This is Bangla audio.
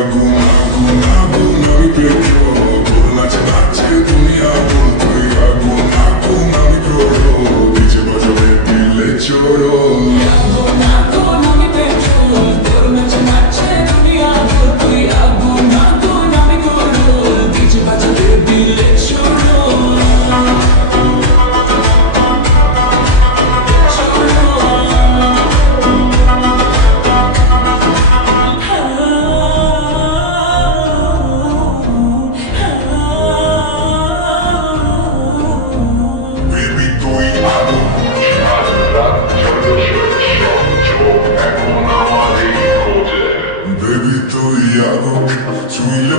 আগুন আগুন আগুন আমি পেট্রো তোর নাচে নাচে দুনিয়া আগুন তুই আগুন আগুন আমি প্রো ডিজে বাজাবে দিলে চোরো আগুন আগুন আমি পেট্রোল তোর নাচে নাচে দুনিয়া আগুন তুই আগুন আগুন আমি কোরল ডিজে বাজাবে দিলে চোরো বেবি তুই আগুন বেবি তুই আগুন ছুঁইলে